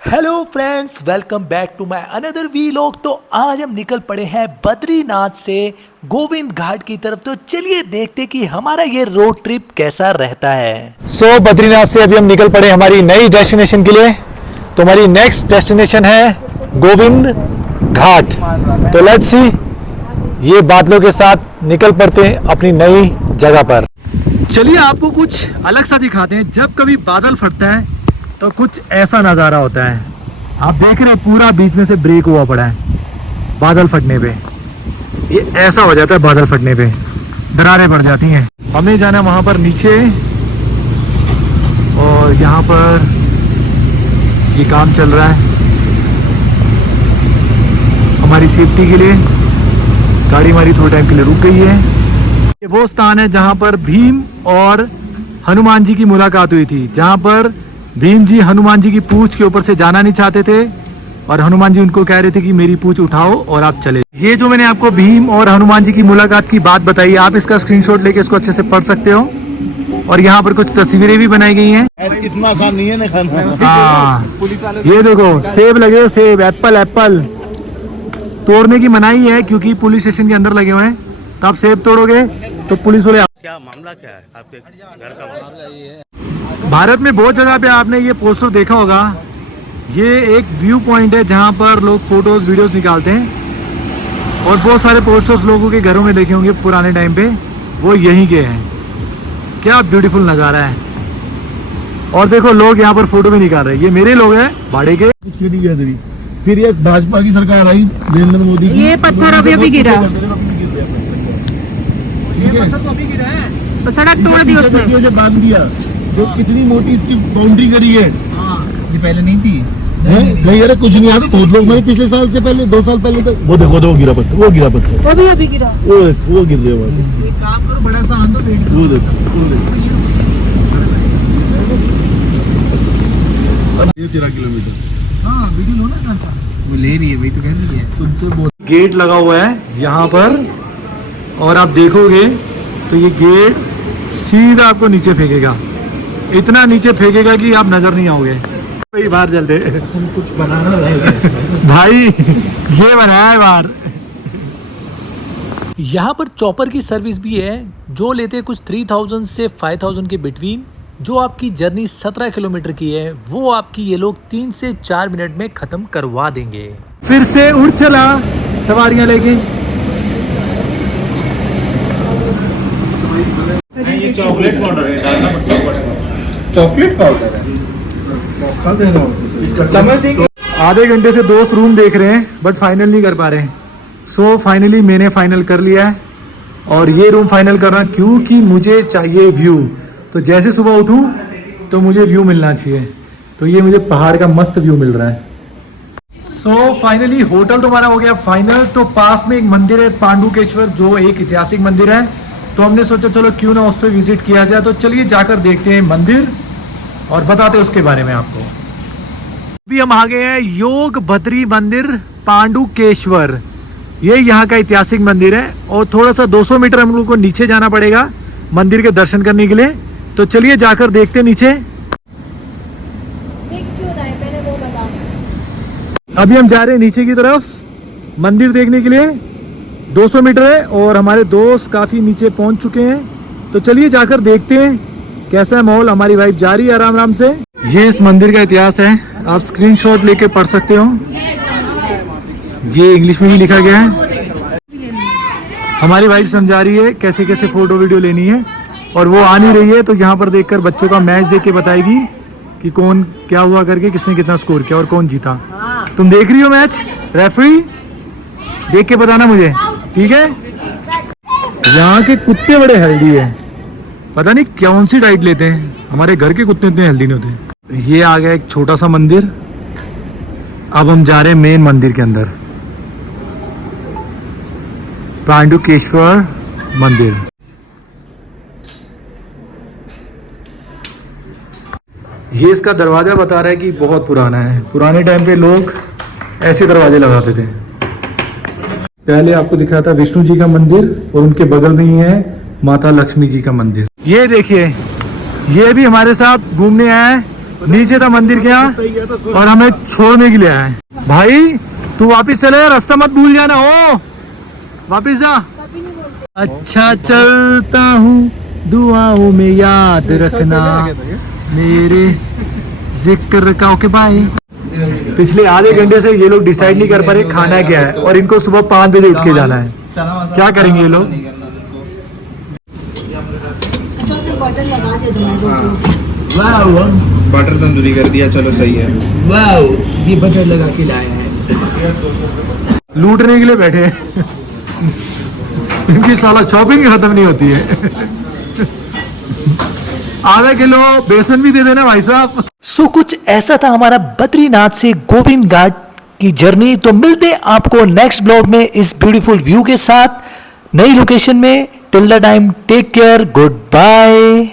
Hello friends, welcome back to my another vlog. तो आज हम निकल पड़े हैं बद्रीनाथ से गोविंद घाट की तरफ। तो चलिए देखते कि हमारा ये रोड ट्रिप कैसा रहता है। बद्रीनाथ से अभी हम निकल पड़े हमारी नई डेस्टिनेशन के लिए। तो हमारी नेक्स्ट डेस्टिनेशन है गोविंद घाट। तो लेट्स सी, ये बादलों के साथ निकल पड़ते हैं अपनी नई जगह पर। चलिए आपको कुछ अलग सा दिखाते हैं। जब कभी बादल फटता है तो कुछ ऐसा नज़ारा होता है। आप देख रहे हैं पूरा बीच में से ब्रेक हुआ पड़ा है बादल फटने पे। ये ऐसा हो जाता है बादल फटने पे, दरारें पड़ जाती हैं। हमें जाना है वहाँ पर नीचे, और यहाँ पर ये काम चल रहा है हमारी सेफ्टी के लिए। गाड़ी हमारी थोड़े टाइम के लिए रुक गई है। ये वो स्थान है जहाँ पर भीम और हनुमान जी की मुलाकात हुई थी, जहाँ पर भीम जी हनुमान जी की पूंछ के ऊपर से जाना नहीं चाहते थे और हनुमान जी उनको कह रहे थे कि मेरी पूंछ उठाओ और आप चले। ये जो मैंने आपको भीम और हनुमान जी की मुलाकात की बात बताई, आप इसका स्क्रीनशॉट लेके इसको अच्छे से पढ़ सकते हो। और यहाँ पर कुछ तस्वीरें भी बनाई गई हैं। इतना आसान नहीं है ना खाना। हाँ, ये देखो सेब लगे हो, सेब, एप्पल तोड़ने की मनाही है क्योंकि पुलिस स्टेशन के अंदर लगे हुए हैं। तो आप सेब तोड़ोगे तो पुलिस वाले। क्या मामला क्या है आपके घर का? मामला ये है, भारत में बहुत जगह पे आपने ये पोस्टर देखा होगा। ये एक व्यू पॉइंट है जहाँ पर लोग फोटोज वीडियोस निकालते हैं, और बहुत सारे पोस्टर्स लोगों के घरों में देखे होंगे पुराने टाइम पे, वो यहीं के हैं। क्या ब्यूटीफुल नज़ारा है। और देखो लोग यहाँ पर फोटो भी निकाल रहे हैं। ये मेरे लोग हैं भाड़े के। फिर ये भाजपा की सरकार आई नरेंद्र मोदी की। ये पत्थर अभी गिरा, ये पत्थर तो अभी गिरा है, तो सड़क तोड़ दी उसने। से बांध दिया, जो कितनी मोटी इसकी बाउंड्री करी है। ये पहले नहीं थी। नहीं, अरे कुछ नहीं आता। बहुत लोग मैंने पिछले साल से पहले 2 साल पहले तक वो देखो, वो गिरा पत्थर, वो गिरा पत्थर, अभी गिरा। वो गिर रहे हैं। एक काम करो, बड़ा सा आंदो पेड़ वो देखो, वो देखो, 13 किलोमीटर। हाँ, वीडियो लो ना, वो ले रही है, वही तो कह रही है। तुमसे बहुत गेट लगा हुआ है यहाँ पर, और आप देखोगे तो ये गेट सीधा आपको नीचे फेंकेगा। इतना नीचे फेंकेगा कि आप नजर नहीं आओगे। भाई बाहर चलते, कुछ बनाना रहेगा भाई, ये बनाया है बाहर। यहाँ पर चॉपर की सर्विस भी है, जो लेते हैं कुछ 3000 से 5000 के बिटवीन। जो आपकी जर्नी 17 किलोमीटर की है, वो आपकी ये लोग 3 से 4 मिनट में ख़त्म करवा देंगे। फिर से उड़ चला सवारियां लेके। ये चॉकलेट पाउडर है, चॉकलेट पाउडर है। आधे घंटे से दोस्त रूम देख रहे हैं बट फाइनल नहीं कर पा रहे हैं। सो फाइनली मैंने फाइनल कर लिया है, और ये रूम फाइनल कर रहा क्योंकि मुझे चाहिए व्यू। तो जैसे सुबह उठूं तो मुझे व्यू मिलना चाहिए। तो ये मुझे पहाड़ का मस्त व्यू मिल रहा है। सो फाइनली होटल तो हमारा हो गया फाइनल। तो पास में एक मंदिर है पांडुकेश्वर, जो एक ऐतिहासिक मंदिर है। तो हमने सोचा चलो क्यों ना उस पर विजिट किया जाए। तो चलिए जाकर देखते हैं मंदिर और बताते हैं उसके बारे में आपको। अभी हम आ गए हैं योग भद्री मंदिर पांडुकेश्वर। ये यहाँ का ऐतिहासिक मंदिर है, और थोड़ा सा 200 मीटर हम लोग को नीचे जाना पड़ेगा मंदिर के दर्शन करने के लिए। तो चलिए जाकर देखते हैं नीचे। अभी हम जा रहे हैं नीचे की तरफ मंदिर देखने के लिए। 200 मीटर है, और हमारे दोस्त काफ़ी नीचे पहुंच चुके हैं। तो चलिए जाकर देखते हैं कैसा है माहौल। हमारी वाइफ जा रही है आराम आराम से। ये इस मंदिर का इतिहास है, आप स्क्रीनशॉट लेके पढ़ सकते हो। ये इंग्लिश में भी लिखा गया है। हमारी वाइफ समझा रही है कैसे कैसे फोटो वीडियो लेनी है, और वो आ नहीं रही है। तो यहाँ पर देखकर बच्चों का मैच देख के बताएगी कि कौन क्या हुआ करके, किसने कितना स्कोर किया और कौन जीता। तुम देख रही हो मैच? रेफरी देख के बताना मुझे, ठीक है? यहाँ के कुत्ते बड़े हेल्दी है, पता नहीं कौन सी डाइट लेते हैं। हमारे घर के कुत्ते इतने हेल्दी नहीं होते। ये आ गया एक छोटा सा मंदिर। अब हम जा रहे हैं मेन मंदिर के अंदर, पांडुकेश्वर मंदिर। ये इसका दरवाजा बता रहा है कि बहुत पुराना है। पुराने टाइम पे लोग ऐसे दरवाजे लगाते थे। पहले आपको दिखाया था विष्णु जी का मंदिर, और उनके बगल में ही है माता लक्ष्मी जी का मंदिर। ये देखिए, ये भी हमारे साथ घूमने आया है नीचे था मंदिर के यहाँ और हमें छोड़ने के लिए आए। भाई तू वापिस चले, रास्ता मत भूल जाना हो, वापिस जा। अच्छा चलता हूँ, दुआओं में याद रखना मेरे जिक्र का। Okay bye. पिछले आधे घंटे से ये लोग डिसाइड नहीं कर पा रहे खाना क्या है, और इनको सुबह 5 बजे उठ के जाना है। क्या करेंगे ये लोग? बटन लगा दे दो। बटर तंदूरी कर दिया, चलो सही है। वाओ, ये बटर लगा के लाए हैं। लूटने के लिए बैठे हैं। इनकी साला शॉपिंग खत्म नहीं होती है। आधा किलो बेसन भी दे देना भाई साहब। सो कुछ ऐसा था हमारा बद्रीनाथ से गोविंद घाट की जर्नी। तो मिलते हैं आपको नेक्स्ट ब्लॉग में इस ब्यूटीफुल व्यू के साथ, नई लोकेशन में। Till the time take care, good bye.